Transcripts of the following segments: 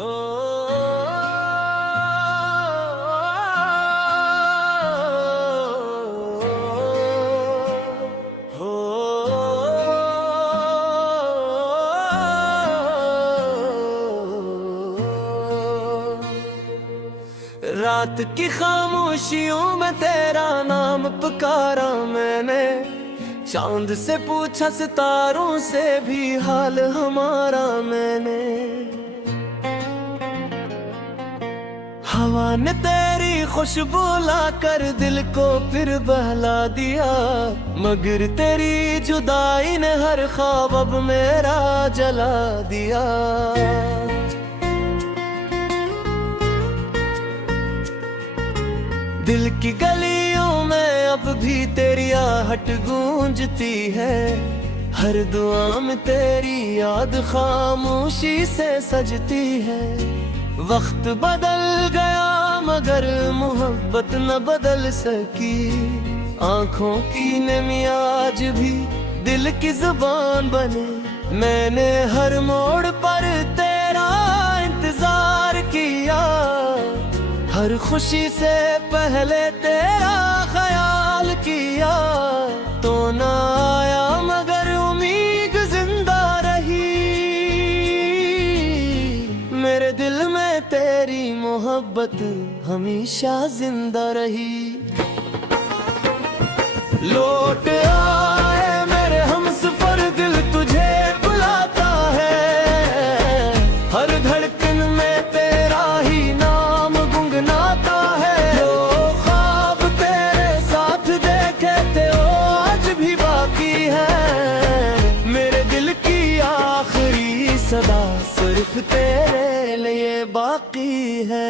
हो हो रात की खामोशियों में तेरा नाम पुकारा मैंने, चांद से पूछा सितारों से भी हाल हमारा मैंने। हवा ने तेरी खुशबू लाकर दिल को फिर बहला दिया, मगर तेरी जुदाई ने हर ख्वाब अब मेरा जला दिया। दिल की गलियों में अब भी तेरी आहट गूंजती है, हर दुआ में तेरी याद खामोशी से सजती है। वक्त बदल गया मगर मोहब्बत न बदल सकी, आंखों की नमी आज भी दिल की जुबान बने। मैंने हर मोड़ पर तेरा इंतजार किया, हर खुशी से पहले तेरा ख्याल किया। तो ना आया मगर उम्मीद जिंदा रही, मेरे दिल में तेरी मोहब्बत हमेशा जिंदा रही। लौट आए मेरे हमसफर, दिल तुझे बुलाता है, हर धड़कन में तेरा ही नाम गुनगुनाता है। जो ख्वाब तेरे साथ देखे थे वो आज भी बाकी है, मेरे दिल की आखिरी सदा सिर्फ तेरे लिए बाकी है।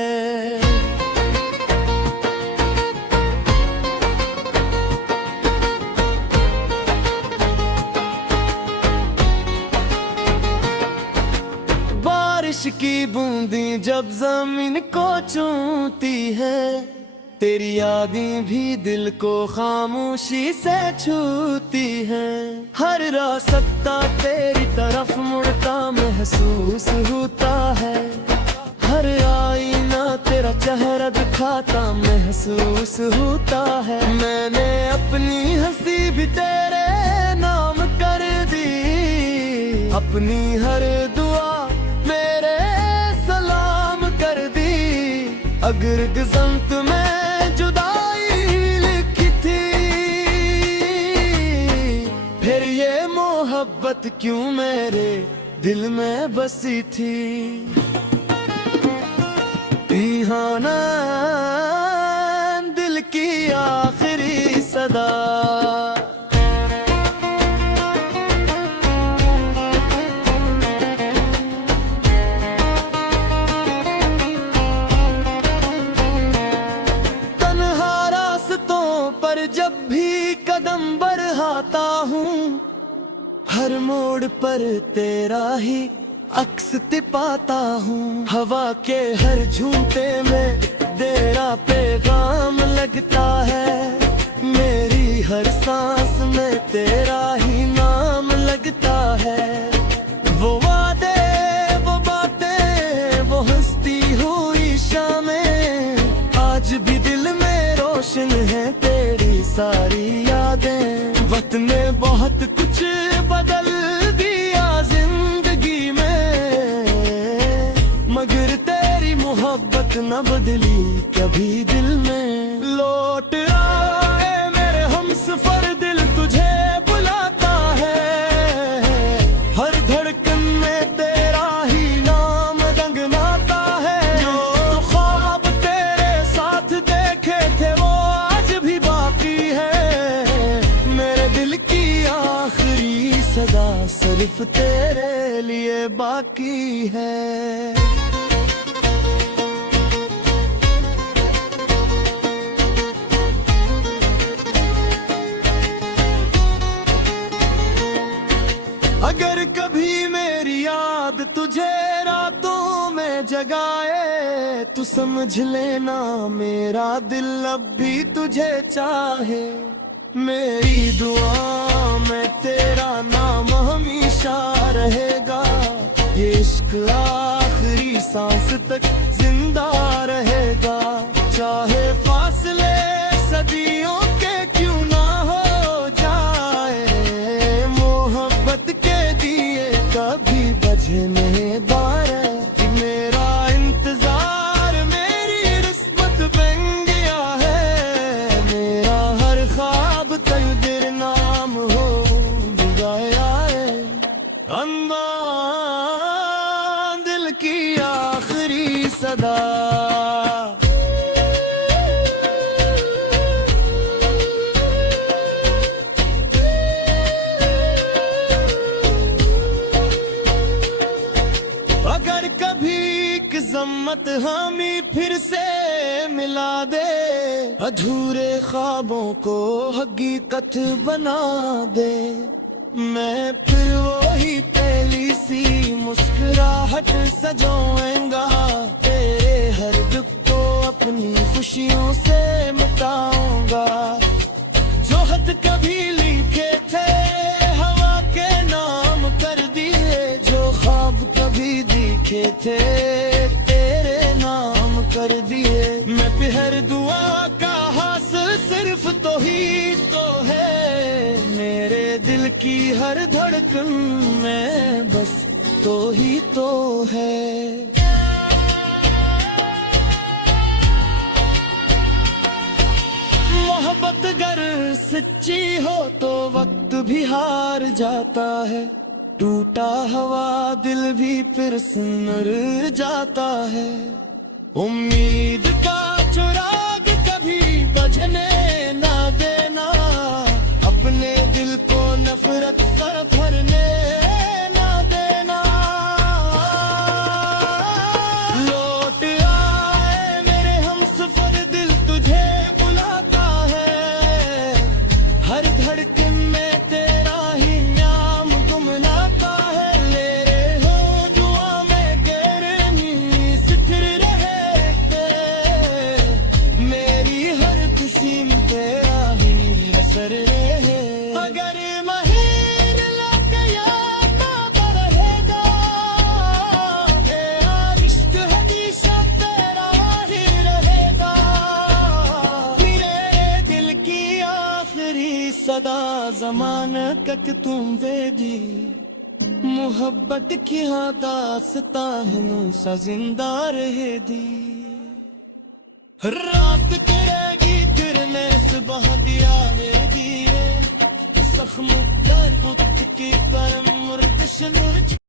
बारिश की बूंदी जब जमीन को चूमती है, तेरी यादें भी दिल को खामोशी से छूती हैं। हर रास्ता तेरी तरफ मुड़ता महसूस होता है, हर आईना तेरा चेहरा दिखाता महसूस होता है। मैंने अपनी हंसी भी तेरे नाम कर दी, अपनी हर दुआ मेरे सलाम कर दी। अगर किस्मत में जुदाई लिखी थी, फिर ये मोहब्बत क्यों मेरे दिल में बसी थी। दीवाना दिल की आखिरी सदा, पर जब भी कदम बढ़ाता हूँ, हर मोड़ पर तेरा ही अक्स पाता हूँ। हवा के हर झूठे में तेरा पैगाम लगता है, मेरी हर सांस में तेरा ही नाम लगता है। वो वादे वो बातें वो हंसती हुई शामें, आज भी दिल में रोशन है तेरी सारी यादें। वक्त ने बहुत कुछ बदल दिया जिंदगी में, मगर तेरी मोहब्बत न बदली कभी दिल में। लौट आए मेरे हमसफर, दिल तुझे बुलाता है, हर धड़कन में तेरा ही नाम गुनगुनाता है। जो ख्वाब तेरे साथ देखे थे वो आज भी बाकी है, मेरे दिल की आखिरी सदा सिर्फ तेरे लिए बाकी है। अगर कभी मेरी याद तुझे रातों में जगाए, तू समझ लेना मेरा दिल अब भी तुझे चाहे। मेरी दुआ में तेरा नाम हमेशा रहेगा, ये इश्क आखिरी सांस तक जिंदा रहेगा। चाहे फासले सदियों के क्यों ना हो जाए, मोहब्बत के दिए कभी बुझने बारे। मेरा इंतजार मेरी रिस्मत बन गया है, मेरा हर ख्वाब तकदीर नाम हो गया है। अम्मा दिल की आखिरी सदा, अगर कभी किस्मत हमें फिर से मिला दे, अधूरे ख्वाबों को हकीकत बना दे, मैं फिर वही पहली सी मुस्कुराहट सजाऊंगा। तेरे हर दुख को अपनी खुशियों से मिटाऊंगा। जो हद कभी लिखे थे हवा के नाम कर दिए, जो ख्वाब कभी दिखे थे तेरे नाम कर दिए। मैं पे हर दुआ का हासिल सिर्फ तो ही तो है, मेरे दिल की हर धड़कन में बस तो ही तो है। मोहब्बत अगर सच्ची हो तो वक्त भी हार जाता है, टूटा हुआ दिल भी फिर सुनर जाता है। उम्मीद का चिराग कभी बुझने ना देना, अपने दिल को नफरत से भरने ना देना। लौट आए मेरे हमसफर दिल तुझे बुलाता है, हर धड़कन में तेरा ही नाम गुमनाता है। ले रे हो दुआ में गैरनी सितर रहे के, मेरी हर खुशी में तेरा ही असर रहे। अगर महीन लग याद ना रहेगा, तेरा इश्क हमेशा तेरा ही रहेगा। मेरे दिल की आखिरी सदा जमानत का तुम दे दी, मोहब्बत की हाँ दास्तां हमेशा जिंदा रहे दी। रात करेगी तिरने सुबह दिया दे दिए, सख्म पर मुक्त की परम मुर्तश